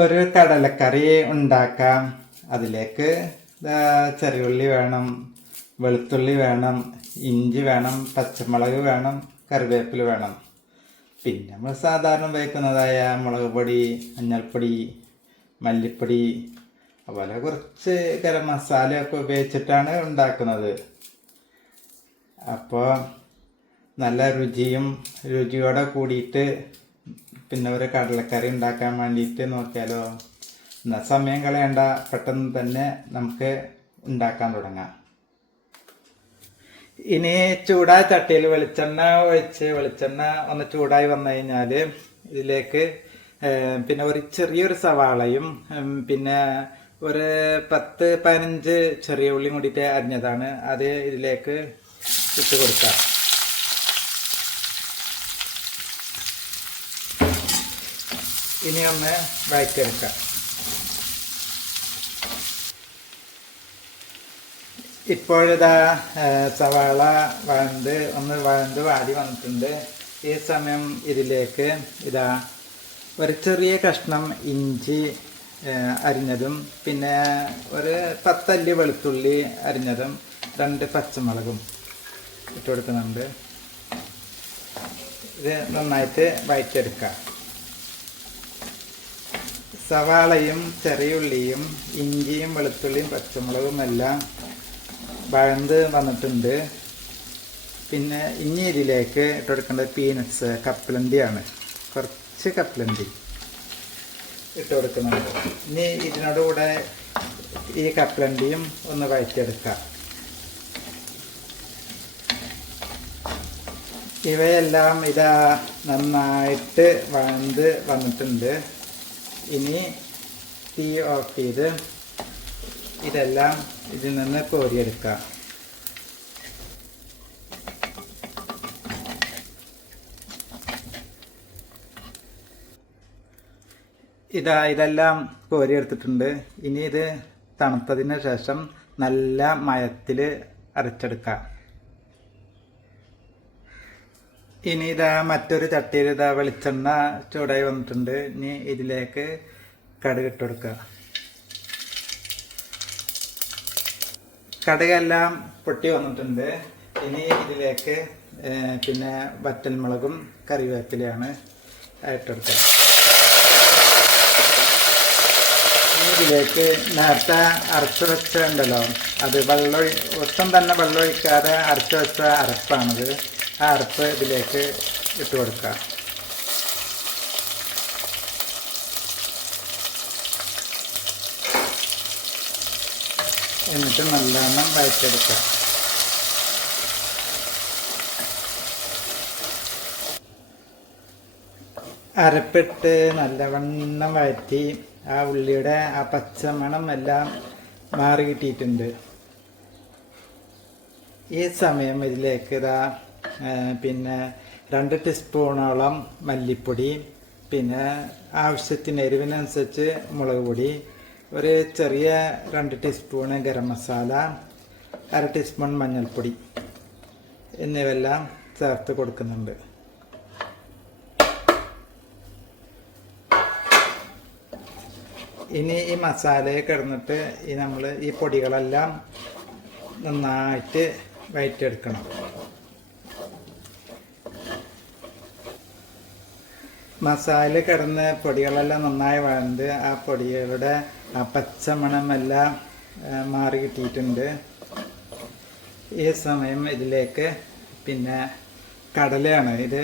ഒരു കടലക്കറി ഉണ്ടാക്കാം. അതിലേക്ക് ചെറിയ ചെറിയുള്ളി വേണം വെളുത്തുള്ളി വേണം ഇഞ്ചി വേണം പച്ചമുളക് വേണം കറിവേപ്പില വേണം. പിന്നെ നമ്മൾ സാധാരണ ഉപയോഗിക്കുന്നതായ മുളക് പൊടി മഞ്ഞൾപ്പൊടി മല്ലിപ്പൊടി അതുപോലെ കുറച്ച് ഗരം മസാലയൊക്കെ ഉപയോഗിച്ചിട്ടാണ് ഉണ്ടാക്കുന്നത്. അപ്പോൾ നല്ല രുചിയും രുചിയോടെ കൂടിയിട്ട് പിന്നെ ഒരു കടലക്കറി ഉണ്ടാക്കാൻ വേണ്ടിയിട്ട് നോക്കിയാലോ. എന്നാൽ സമയം കളയണ്ട പെട്ടെന്ന് തന്നെ നമുക്ക് ഉണ്ടാക്കാൻ തുടങ്ങാം. ഇനി ചൂടായ ചട്ടിയിൽ വെളിച്ചെണ്ണ ഒഴിച്ച് വെളിച്ചെണ്ണ ഒന്ന് ചൂടായി വന്നു കഴിഞ്ഞാൽ ഇതിലേക്ക് പിന്നെ ഒരു ചെറിയൊരു സവാളയും പിന്നെ ഒരു പത്ത് പതിനഞ്ച് ചെറിയ ഉള്ളിയും കൂടിയിട്ട് അരിഞ്ഞതാണ്. അത് ഇതിലേക്ക് ഇട്ട് കൊടുക്കാം. ഇനി ഒന്ന് വഴറ്റിയെടുക്കാം. ഇപ്പോഴിതാ സവാള വഴണ്ട് ഒന്ന് വഴണ്ട് വാടി വന്നിട്ടുണ്ട്. ഈ സമയം ഇതിലേക്ക് ഇതാ ഒരു ചെറിയ കഷ്ണം ഇഞ്ചി അരിഞ്ഞതും പിന്നെ ഒരു പത്തല്ലി വെളുത്തുള്ളി അരിഞ്ഞതും രണ്ട് പച്ചമുളകും ഇട്ട് കൊടുക്കുന്നുണ്ട്. ഇത് നന്നായിട്ട് വഴറ്റിയെടുക്കാം. സവാളയും ചെറിയുള്ളിയും ഇഞ്ചിയും വെളുത്തുള്ളിയും പച്ചമുളകും എല്ലാം വഴന്ന് വന്നിട്ടുണ്ട്. പിന്നെ ഇനി ഇതിലേക്ക് ഇട്ടുകൊടുക്കേണ്ടത് പീനട്സ് കപ്പലണ്ടിയാണ്. കുറച്ച് കപ്പലണ്ടി ഇട്ട് കൊടുക്കുന്നുണ്ട് ഇനി ഇതിനോടുകൂടെ ഈ കപ്പലണ്ടിയും ഒന്ന് വഴറ്റിയെടുക്കാം. ഇവയെല്ലാം ഇതാ നന്നായിട്ട് വഴന്ന് വന്നിട്ടുണ്ട്. ഇനി തീ ഓഫ് ചെയ്ത് ഇതെല്ലാം ഇതിൽ നിന്ന് കോരിയെടുക്കാം. ഇതാ ഇതെല്ലാം കോരിയെടുത്തിട്ടുണ്ട്. ഇനി ഇത് തണുത്തതിന് ശേഷം നല്ല മയത്തിൽ അരച്ചെടുക്കാം. ഇനി ഇതാ മറ്റൊരു ചട്ടിയിൽ ഇതാ വെളിച്ചെണ്ണ ചൂടായി വന്നിട്ടുണ്ട്. ഇനി ഇതിലേക്ക് കടുക് കൊടുക്കുക. കടുകെല്ലാം പൊട്ടി വന്നിട്ടുണ്ട്. ഇനി ഇതിലേക്ക് പിന്നെ വറ്റൽമുളകും കറിവേപ്പിലയാണ് ഇട്ടെടുക്കുക ഇതിലേക്ക് നേരത്തെ അരച്ചു വെച്ച ഉണ്ടല്ലോ അത് വെള്ളം ഒട്ടും തന്നെ വെള്ളം ഒഴിക്കാതെ അരച്ചു വെച്ച അരപ്പാണിത്. ആ അരപ്പ് ഇതിലേക്ക് ഇട്ട് കൊടുക്കുക. എന്നിട്ട് നല്ലവണ്ണം വഴറ്റെടുക്കുക അരപ്പിട്ട് നല്ലവണ്ണം വഴറ്റി ആ ഉള്ളിയുടെ ആ പച്ചമണം എല്ലാം മാറി കിട്ടിയിട്ടുണ്ട് ഈ സമയം ഇതിലേക്ക് ഇതാ പിന്നെ രണ്ട് ടീസ്പൂണോളം മല്ലിപ്പൊടി പിന്നെ ആവശ്യത്തിന് എരിവിനനുസരിച്ച് മുളക് പൊടി ഒരു ചെറിയ രണ്ട് ടീസ്പൂണ് ഗരം മസാല അര ടീസ്പൂൺ മഞ്ഞൾപ്പൊടി എന്നിവയെല്ലാം ചേർത്ത് കൊടുക്കുന്നുണ്ട്. ഇനി ഈ മസാലയെ കിടന്നിട്ട് ഈ നമ്മൾ ഈ പൊടികളെല്ലാം നന്നായിട്ട് വഴറ്റിയെടുക്കണം മസാല കിടന്ന് പൊടികളെല്ലാം നന്നായി വഴണ്ട് ആ പൊടികളുടെ ആ പച്ചമണമെല്ലാം മാറി കിട്ടിയിട്ടുണ്ട്. ഈ സമയം ഇതിലേക്ക് പിന്നെ കടലയാണ്. ഇത്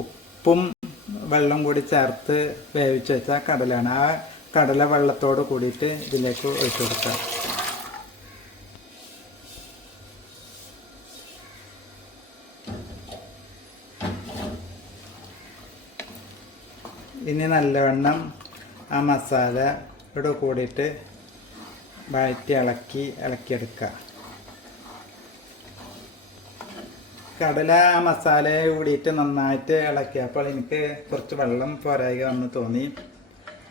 ഉപ്പും വെള്ളം കൂടി ചേർത്ത് വേവിച്ച് വെച്ച കടലയാണ്. ആ കടല വെള്ളത്തോട് കൂടിയിട്ട് ഇതിലേക്ക് ഒഴിച്ചു കൊടുക്കാം. ഇനി നല്ലവണ്ണം ആ മസാല ഇവിടെ കൂടിയിട്ട് വഴറ്റി ഇളക്കി ഇളക്കിയെടുക്കുക. കടല ആ മസാല കൂടിയിട്ട് നന്നായിട്ട് ഇളക്കിയപ്പോൾ എനിക്ക് കുറച്ച് വെള്ളം പോരായി വന്ന് തോന്നി.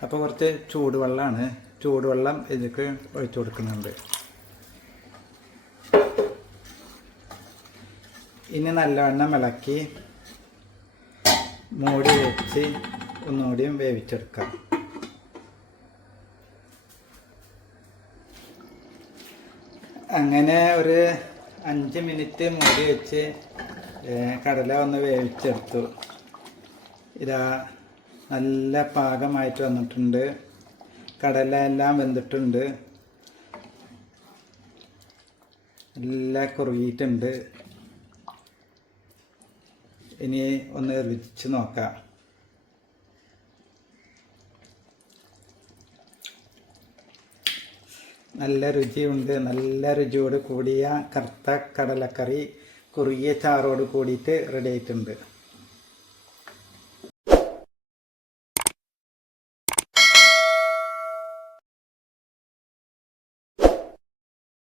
അപ്പോൾ കുറച്ച് ചൂടുവെള്ളമാണ്. ചൂടുവെള്ളം ഇതിലേക്ക് ഒഴിച്ചു കൊടുക്കുന്നുണ്ട്. ഇനി നല്ലവണ്ണം ഇളക്കി മൂടി വെച്ച് ഒന്നുകൂടിയും വേവിച്ചെടുക്കാം. അങ്ങനെ ഒരു അഞ്ച് മിനിറ്റ് മൂടി വെച്ച് കടല ഒന്ന് വേവിച്ചെടുത്തു. ഇതാ നല്ല പാകമായിട്ട് വന്നിട്ടുണ്ട്. കടല എല്ലാം വെന്തിട്ടുണ്ട്. എല്ലാം കുറുകിയിട്ടുണ്ട്. ഇനി ഒന്ന് രുചിച്ച് നോക്കാം. നല്ല രുചിയുണ്ട്. നല്ല രുചിയോട് കൂടിയ കറുത്ത കടലക്കറി കുറുകിയ ചാറോട് കൂടിയിട്ട് റെഡി ആയിട്ടുണ്ട്.